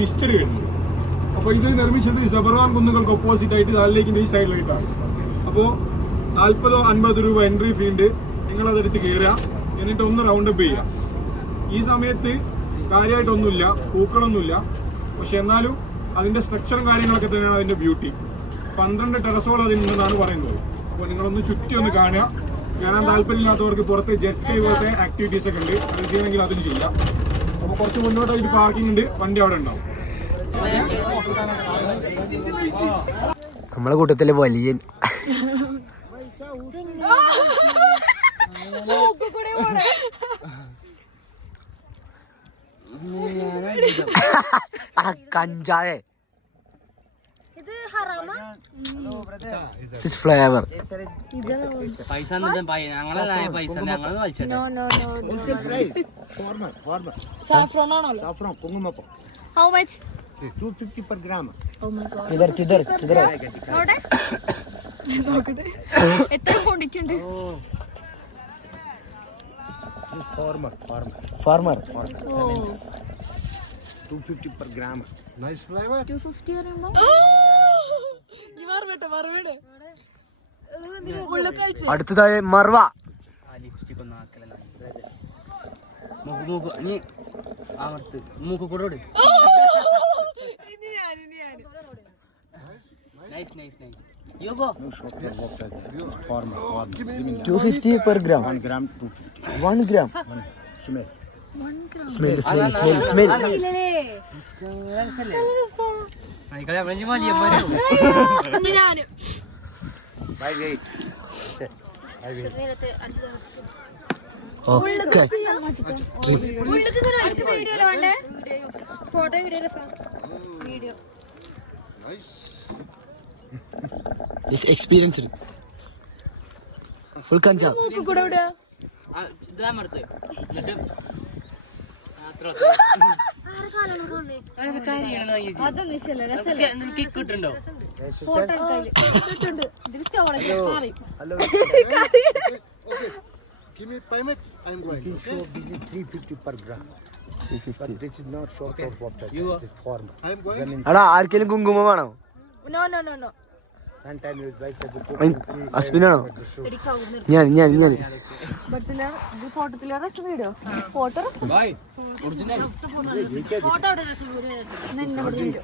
ഡിസ്റ്റഡ് വരുന്നത്. അപ്പോൾ ഇത് നിർമ്മിച്ചത് സബർവാൻ കുന്നുകൾക്ക് ഓപ്പോസിറ്റ് ആയിട്ട് ദാൽ ലേക്കിന്റെ ഈ സൈഡിലായിട്ടാണ്. അപ്പോൾ 40-50 രൂപ എൻട്രി ഫീ ഉണ്ട്. നിങ്ങളതെടുത്ത് കയറുക, എന്നിട്ട് ഒന്ന് റൗണ്ട് അപ്പ് ചെയ്യുക. ഈ സമയത്ത് കാര്യമായിട്ടൊന്നുമില്ല, പൂക്കളൊന്നുമില്ല, പക്ഷെ എന്നാലും അതിന്റെ സ്ട്രക്ചറും കാര്യങ്ങളൊക്കെ തന്നെയാണ് അതിന്റെ ബ്യൂട്ടി. 12 ടെറസോളം അതിനുണ്ടെന്നാണ് പറയുന്നത്. അപ്പോൾ നിങ്ങളൊന്ന് ചുറ്റി ഒന്ന് കാണുക. കാണാൻ താല്പര്യമില്ലാത്തവർക്ക് പുറത്ത് ജെറ്റ് സ്കൈ പോലത്തെ ആക്ടിവിറ്റീസ് ഒക്കെ ഉണ്ട്, അത് ചെയ്യണമെങ്കിൽ അതും ചെയ്യാം. അപ്പോൾ കുറച്ച് മുന്നോട്ടായിട്ട് പാർക്കിംഗ് ഉണ്ട്, വണ്ടി അവിടെ ഉണ്ടാവും. നമ്മളെ കൂട്ടത്തിലെ വലിയ കഞ്ചാവേ ഫ്ലേവർ പൈസ How much? 250 per gram. Oh my god. കിധർ നോക്കട്ടെ എത്ര കൊണ്ടിട്ടുണ്ട്? Farmer 250 per gram. Nice flavor. 250 പറയുമ്പോ അടുത്തതായി മർവ. മൂക്ക് കൂടെ You go. 250 per gram. 1 gram 250. 1 gram. Smell. 1 gram. Smell. By weight. Okay. Photo video video Is experienced. Full kanja. കൂടെ വിടുക. അതൊന്നും ഇഷ്ടല്ല, രസമല്ലേ? ഫോട്ടോ എടുക്കാല് ഇതിൽ സ്റ്റോറേജ് മാറി. Give me payment. I am going. This is 350 per gram. 350. But this is not short of water. You this form. I am going. എടാ ആർക്കെങ്കിലും കുങ്കുമം വേണോ? No. Sometime you guys have to അസ്മിനാണോ? ഞാൻ ഫോട്ടോത്തിലെ രസം video photo photo അവിടെ രസം video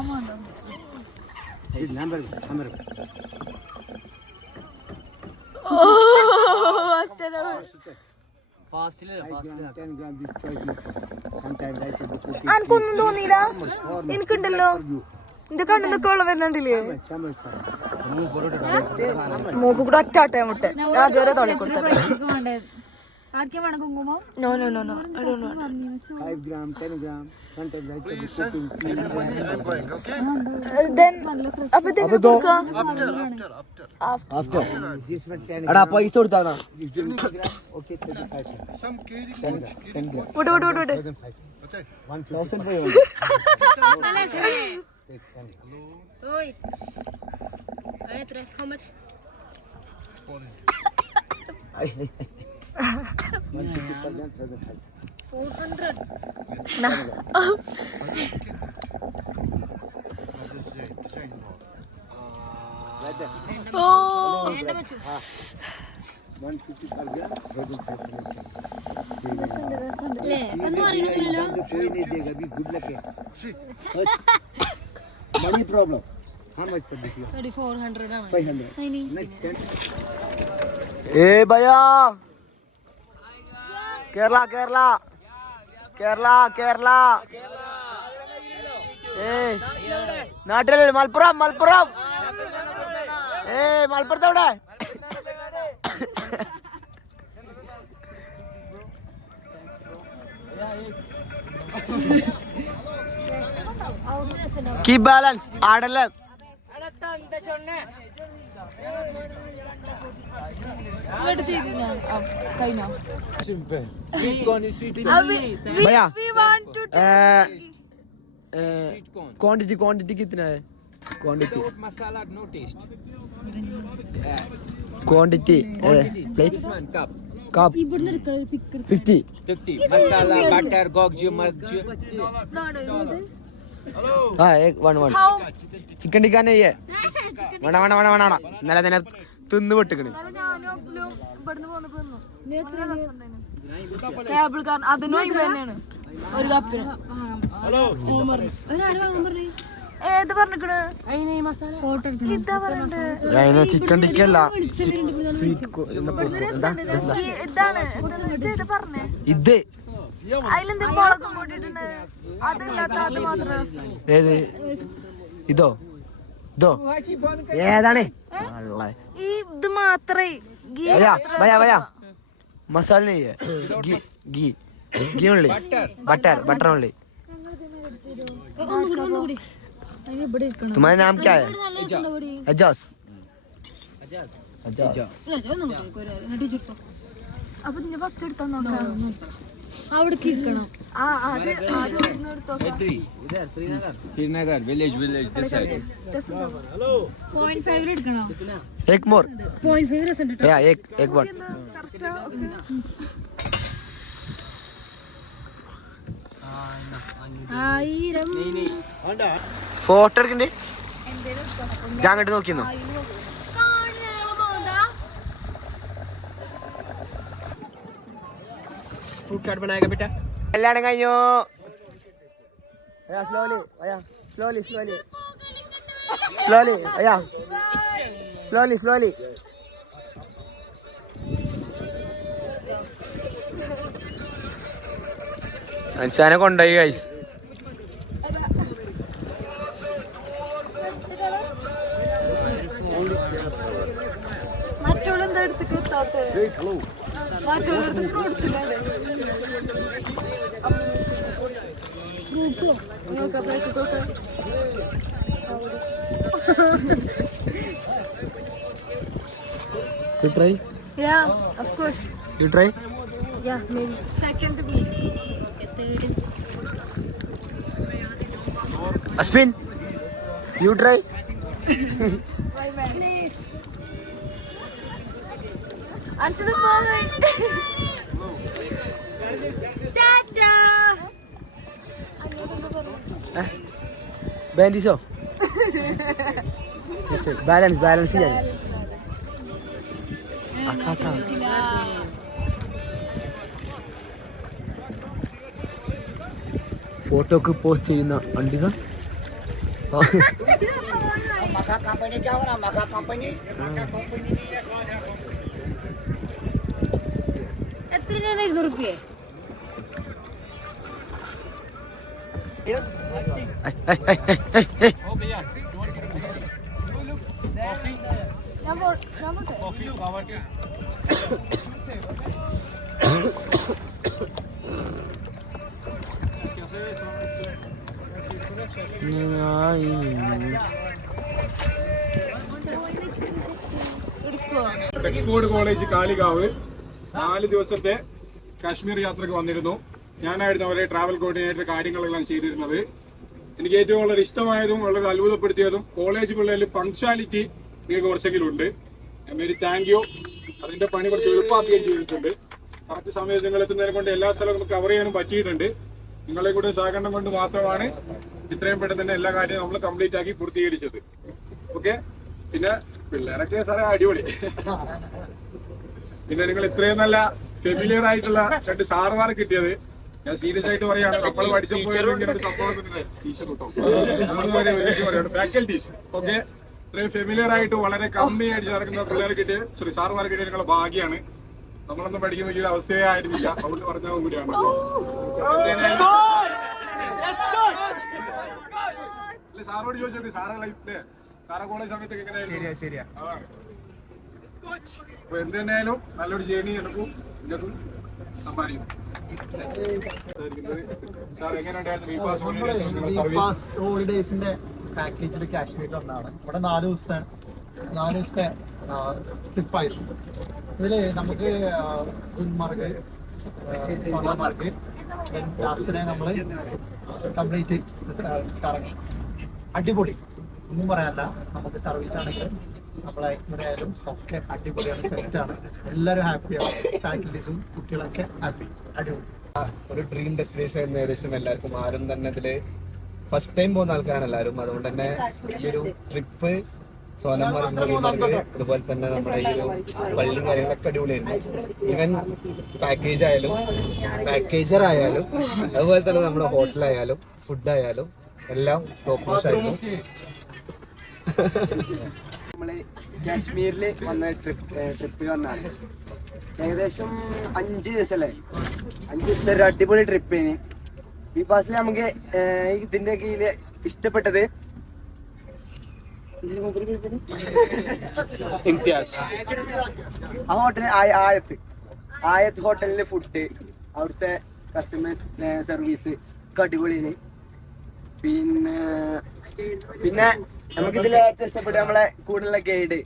അമ്മ ഉണ്ടോ? This number. Fast. 10 gram this choice. Sometimes I have to put it. അനക്കൊന്നും തോന്നിയില്ല? എനിക്കുണ്ടല്ലോ, എന്റെ കണ്ണിന്നൊക്കെ വെള്ളം വരുന്നുണ്ടില്ലേ? മൂക്ക് കൂടെ ഒറ്റാട്ടെ മുട്ട രാജോരെ തൊളിക്കൊടുത്ത ആർക്കും വേണം കുങ്കുമോ? No. I don't know. 5 gram, 10 gram. Sometimes I have to put in. I'm going. Okay. Then അപ്പൊ After. This one 10 എടാ gram. പൈസ കൊടുത്താ? This 20 gram. Okay, 35 gram. Some kg. 10 gram. വിട് 1,500. Oi. How much? 400. Nah. Oh. 150 per gram. ले अनु അറിയുന്നില്ലല്ലോ. कोई नहीं देगा भी good luck है. Money problem. How much for this? 400 ആണ്. 500. Next 10. ए भैया केरला ए നാട്ടിലെ മലപ്പുറം മലപ്പുറത്ത് എവിടെ? കീപ് ബാലൻസ് ആടല്ലേ? भैया क्वांटिटी कितना है? Quantity masala no taste quantity plate cup 50 masala butter गोगजी मर्च हाँ एक one one How? Chicken tikka नहीं है വേണ്ട വേണ്ട വേണ്ട വേണ്ട ഇന്നലെ തന്നെ തിന്ന് പൊട്ടിക്കണ് ഞാനും അഫ്ലും ഇവിടുന്ന് പോന്നപ്പോ തിന്നു. കേബിൾ കാർ അതിന് തന്നെയാണ് ഒരു കപ്പിന്. ഏത് പറഞ്ഞിക്കണ് ഇതാ പറഞ്ഞത് അതിന് ചിക്കൻ ടിക്ക അല്ല ഇതാണ് ഇത് പറഞ്ഞേ. ഇത് അതിലെന്ത് മുളകും കൂട്ടിട്ടുണ്ട്. അതില്ലാത്ത അത് മാത്രം രസം. ഏത് ഇതോ ഇതോ ഏതാണ് ഈ ഇത് മാത്രേ ഗീ भैया മാത്രേ भैया भैया രസം. मसाला नहीं है घी घी घी ओनली बटर बटर ओनली तुम्हारा नाम क्या है एजाज एजाज അപ്പൊ നിന്നെ ഫസ്റ്റ് എടുത്താ നോക്കാം. അവിടേക്ക് ഇരിക്കണം. ആ അത് ആദ്യം ഇവിടുന്ന് എടുത്തോ. इधर Srinagar Srinagar village village this side 0.5 എടുക്കണോ? एक मोर 0.5 രസം ഉണ്ട്. भैया एक वन കറക്റ്റാ? ഓക്കേ. ആയിരം ഫോട്ടോ എടുക്കണ്ടേ ഞാൻ അങ്ങോട്ട് നോക്കിന്നോ फ्रूट चाट बनाएगा बेटा കല്യാണം കഴിഞ്ഞു slowly slowly slowly slowly slowly slowly മനുഷ്യനെ കൊണ്ടുപോയി ഗൈസ് മറ്റുള്ള എന്താ എടുത്തേക്ക് എത്താത്തെ? മറ്റുള്ള എടുത്ത് ഫ്രൂട്ട്സ് ഇല്ലേ? ഫ്രൂട്ട്സോ നോക്കാം നോക്കാം. You try? Yeah, of course. You try? Yeah, maybe. Second to me. Okay third Aspin? You try? Bye bye. Please. Answer the phone. Tata. Bendiso. Balance ചെയ്യാൻ ഫോട്ടോക്ക് പോസ്റ്റ് ചെയ്യുന്ന അണ്ടിക Maka company क्या हो रहा? Maka company? എത്രയാണ് 200 രൂപയെ? എക്സ്ഫോർഡ് കോളേജ് കാളികാവ് 4 ദിവസത്തെ കാശ്മീർ യാത്രക്ക് വന്നിരുന്നു. ഞാനായിരുന്നു അവരെ ട്രാവൽ കോർഡിനേറ്റർ കാര്യങ്ങളെല്ലാം ചെയ്തിരുന്നത്. എനിക്ക് ഏറ്റവും വളരെ ഇഷ്ടമായതും വളരെ അത്ഭുതപ്പെടുത്തിയതും കോളേജ് പിള്ളേരിൽ പങ്ക്ച്വാലിറ്റി നിങ്ങൾക്ക് കുറച്ചെങ്കിലും ഉണ്ട്. Very thank you. അതിന്റെ പണി കുറച്ച് എളുപ്പമാക്കുകയും ചെയ്തിട്ടുണ്ട്. കറക്റ്റ് സമയത്ത് നിങ്ങൾ എത്തുന്നതിനെ കൊണ്ട് എല്ലാ സ്ഥലവും നമുക്ക് കവർ ചെയ്യാനും പറ്റിയിട്ടുണ്ട്. നിങ്ങളെ കൂടെ സഹകരണം കൊണ്ട് മാത്രമാണ് ഇത്രയും പെട്ടെന്ന് തന്നെ എല്ലാ കാര്യവും നമ്മൾ കംപ്ലീറ്റ് ആക്കി പൂർത്തീകരിച്ചത്. ഓക്കെ, പിന്നെ പിള്ളേരൊക്കെ സാറേ അടിപൊളി. പിന്നെ നിങ്ങൾ ഇത്രയും നല്ല ഫെമിലിയർ ആയിട്ടുള്ള 2 സാറുമാരെ കിട്ടിയത് ഞാൻ സീരിയസ് ആയിട്ട് പറയാണ്. നമ്മൾ പഠിച്ചപ്പോൾ ഇങ്ങനെ ഒരു സംഭവം ടീച്ചർ കിട്ടും ഫാക്കൽറ്റീസ്. ഓക്കെ, ഇത്രയും ഫെമിലിയർ ആയിട്ട് വളരെ കമ്പനി ആയിട്ട് നടക്കുന്ന പിള്ളേരെ കിട്ടിയ സാറുമാരെ കിട്ടിയ നിങ്ങളുടെ ഭാഗ്യമാണ്. നമ്മളൊന്നും പഠിക്കുന്ന ഈ ഒരു അവസ്ഥയെ ആയിരുന്നില്ല. അതുകൊണ്ട് പറഞ്ഞ കൂടിയാണ്. സാറോട് ചോദിച്ചത് സാറെ ലൈഫില് സാറെ കോളേജ് സമയത്തൊക്കെ എങ്ങനെയായിരുന്നു? അപ്പൊ എന്ത് തന്നെയായാലും നല്ലൊരു ജേണി എടുക്കും ഇങ്ങക്കും സമ്മാനിക്കും. സാർ എങ്ങനെയുണ്ടായിരുന്നു ഹോളിഡേസിന്റെ പാക്കേജിൽ കാശ്മീരിൽ ഒന്നാണ്. ഇവിടെ 4 ദിവസത്തെ ട്രിപ്പായിരുന്നു. ഇതിൽ നമുക്ക് ഗുൽമർഗ്, സോനമാർഗ്, ലാസ്റ്റിനെ നമ്മൾ കംപ്ലീറ്റ് കറങ്ങി. അടിപൊളി, ഒന്നും പറയാനല്ല. നമുക്ക് സർവീസ് ആണെങ്കിലും നമ്മളെ ഇവിടെ ആയാലും ഒക്കെ അടിപൊളിയാണ്, സെറ്റാണ്. എല്ലാവരും ഹാപ്പിയാണ്, ഫാക്കൽറ്റീസും കുട്ടികളൊക്കെ ഹാപ്പി. അടിപൊളി. ഒരു ഡ്രീം ഡെസ്റ്റിനേഷൻ എന്ന് ഏകദേശം എല്ലാവർക്കും ആരും തന്നെ ഇതില് ഫസ്റ്റ് ടൈം പോകുന്ന ആൾക്കാരാണ് എല്ലാവരും. അതുകൊണ്ട് തന്നെ ഈ ഒരു ട്രിപ്പ് സോനമാർഗ്, ഗുൽമർഗ്, അതുപോലെ തന്നെ നമ്മുടെ ഈ ഒരു പള്ളിയും കാര്യങ്ങളൊക്കെ അടിപൊളിയായിരുന്നു. ഈവൻ പാക്കേജർ ആയാലും അതുപോലെ തന്നെ നമ്മുടെ ഹോട്ടലായാലും ഫുഡായാലും എല്ലാം ടോപ്പ് മോസ്റ്റ് ആയിരുന്നു. നമ്മള് കാശ്മീരിൽ വന്ന ട്രിപ്പിൽ വന്നാണ്. ഏകദേശം 5 ദിവസമല്ലേ, 5 ദിവസത്തെ ഒരു അടിപൊളി ട്രിപ്പിന്. ഈ ബസ്സിൽ നമുക്ക് ഇതിന്റെ കീഴില് ഇഷ്ടപ്പെട്ടത് ആ ഹോട്ടൽ ആയത്ത് ഹോട്ടലിലെ ഫുഡ്, അവിടുത്തെ കസ്റ്റമർ സർവീസ് ഒക്കെ അടിപൊളിയാണ്. പിന്നെ നമുക്ക് ഇതിൽ ഏറ്റവും ഇഷ്ടപ്പെട്ട നമ്മളെ കൂടുതലുള്ള ഗൈഡ്